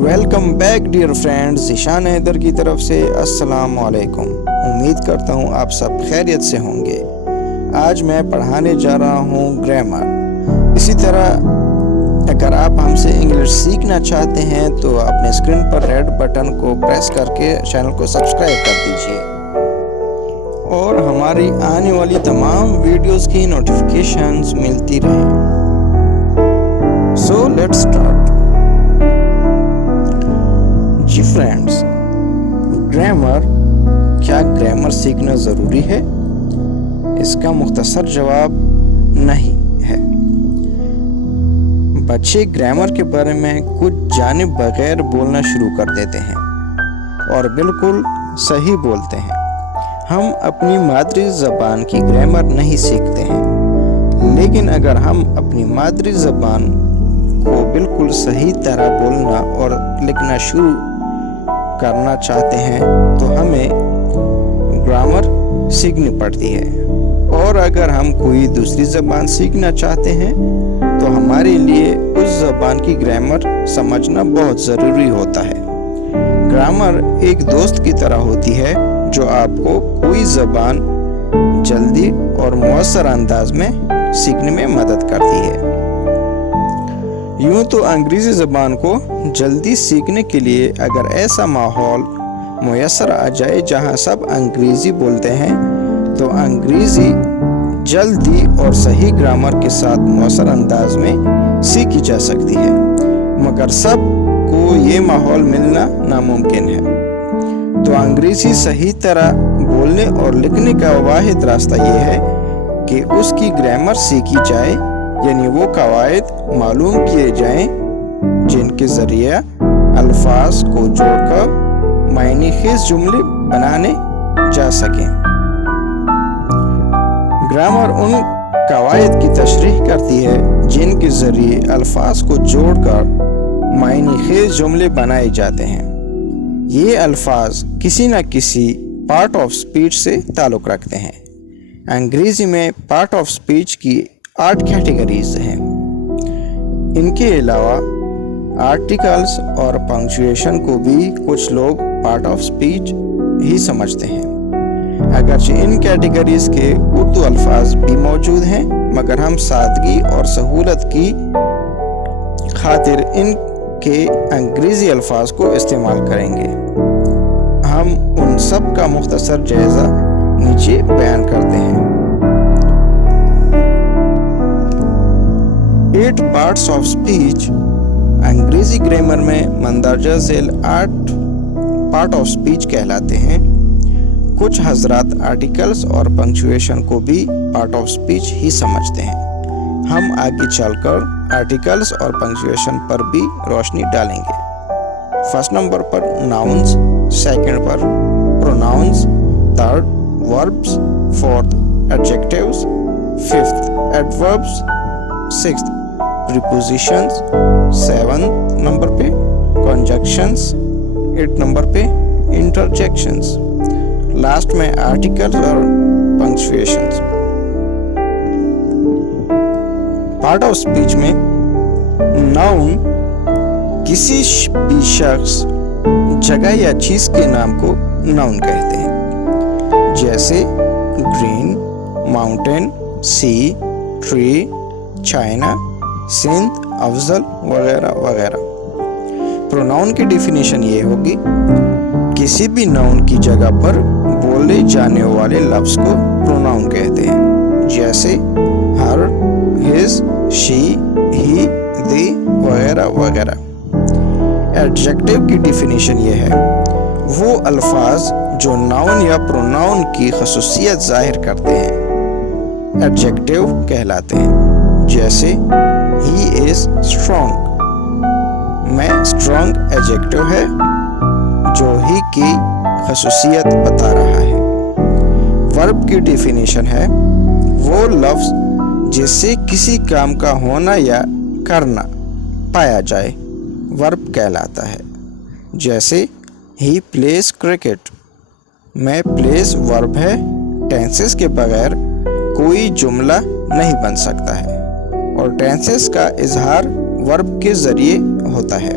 Welcome back dear friends, Zeeshan Haider کی طرف سے السلام علیکم۔ امید کرتا ہوں آپ سب خیریت سے ہوں گے۔ آج میں پڑھانے جا رہا ہوں گرامر۔ اسی طرح اگر آپ ہم سے انگلش سیکھنا چاہتے ہیں تو اپنے اسکرین پر ریڈ بٹن کو پریس کر کے چینل کو سبسکرائب کر دیجیے اور ہماری آنے والی تمام ویڈیوز کی نوٹیفیکیشنز ملتی رہیں۔ So let's start. جی فرینڈز، گرامر، کیا گرامر سیکھنا ضروری ہے؟ اس کا مختصر جواب نہیں ہے۔ بچے گرامر کے بارے میں کچھ جانے بغیر بولنا شروع کر دیتے ہیں اور بالکل صحیح بولتے ہیں۔ ہم اپنی مادری زبان کی گرامر نہیں سیکھتے ہیں، لیکن اگر ہم اپنی مادری زبان کو بالکل صحیح طرح بولنا اور لکھنا شروع کرنا چاہتے ہیں تو ہمیں گرامر سیکھنی پڑتی ہے، اور اگر ہم کوئی دوسری زبان سیکھنا چاہتے ہیں تو ہمارے لیے اس زبان کی گرامر سمجھنا بہت ضروری ہوتا ہے۔ گرامر ایک دوست کی طرح ہوتی ہے جو آپ کو کوئی زبان جلدی اور مؤثر انداز میں سیکھنے میں مدد کرتی ہے۔ یوں تو انگریزی زبان کو جلدی سیکھنے کے لیے اگر ایسا ماحول میسر آ جائے جہاں سب انگریزی بولتے ہیں تو انگریزی جلدی اور صحیح گرامر کے ساتھ مؤثر انداز میں سیکھی جا سکتی ہے، مگر سب کو یہ ماحول ملنا ناممکن ہے۔ تو انگریزی صحیح طرح بولنے اور لکھنے کا واحد راستہ یہ ہے کہ اس کی گرامر سیکھی جائے، یعنی وہ قواعد معلوم کیے جائیں جن کے ذریعے الفاظ کو جوڑ کر معنی خیز جملے بنانے جا سکیں۔ گرامر ان قواعد کی تشریح کرتی ہے جن کے ذریعے الفاظ کو جوڑ کر معنی خیز جملے بنائے جاتے ہیں۔ یہ الفاظ کسی نہ کسی پارٹ آف اسپیچ سے تعلق رکھتے ہیں۔ انگریزی میں پارٹ آف اسپیچ کی 8 کیٹیگریز ہیں۔ ان کے علاوہ آرٹیکلز اور پنکچویشن کو بھی کچھ لوگ پارٹ آف اسپیچ ہی سمجھتے ہیں۔ اگرچہ ان کیٹیگریز کے اردو الفاظ بھی موجود ہیں، مگر ہم سادگی اور سہولت کی خاطر ان کے انگریزی الفاظ کو استعمال کریں گے۔ ہم ان سب کا مختصر جائزہ نیچے بیان کرتے ہیں۔ 8 پارٹس آف اسپیچ انگریزی گرامر میں مندرجہ ذیل 8 پارٹ آف اسپیچ کہلاتے ہیں۔ کچھ حضرات آرٹیکلز اور پنکچویشن کو بھی پارٹ آف اسپیچ ہی سمجھتے ہیں۔ ہم آگے چل کر آرٹیکلز اور پنکچویشن پر بھی روشنی ڈالیں گے۔ فرسٹ نمبر پر ناؤنز، سیکنڈ پر pronouns, third verbs, fourth adjectives, fifth adverbs, sixth prepositions, 7 number پہ کنجنکشنز، 8 نمبر پہ انٹرجیکشنز، لاسٹ میں آرٹیکلز اور پنکچویشنز۔ پارٹ آف اسپیچ میں ناؤن کسی بھی شخص، جگہ یا چیز کے نام کو ناؤن کہتے ہیں، جیسے گرین، ماؤنٹین، سی، ٹری، چائنا، سندھ، افضل وغیرہ وغیرہ۔ پروناؤن کی ڈیفینیشن یہ ہوگی: کسی بھی ناؤن کی جگہ پر بولے جانے والے لفظ کو پروناؤن کہتے ہیں، جیسے ہر، ہز، شی، ہی، دی وغیرہ وغیرہ۔ ایڈجیکٹیو کی ڈیفینیشن یہ ہے: وہ الفاظ جو ناؤن یا پروناؤن کی خصوصیت ظاہر کرتے ہیں ایڈجیکٹیو کہلاتے ہیں، جیسے ہی از اسٹرانگ، میں اسٹرانگ ایڈجیکٹیو ہے جو ہی کی خصوصیت بتا رہا ہے۔ ورب کی ڈیفینیشن ہے: وہ لفظ جس سے کسی کام کا ہونا یا کرنا پایا جائے ورب کہلاتا ہے، جیسے ہی پلیز کرکٹ، میں پلیز ورب ہے، ٹینسز کے بغیر کوئی جملہ نہیں بن سکتا ہے، اور ٹینسز کا اظہار ورب کے ذریعے ہوتا ہے۔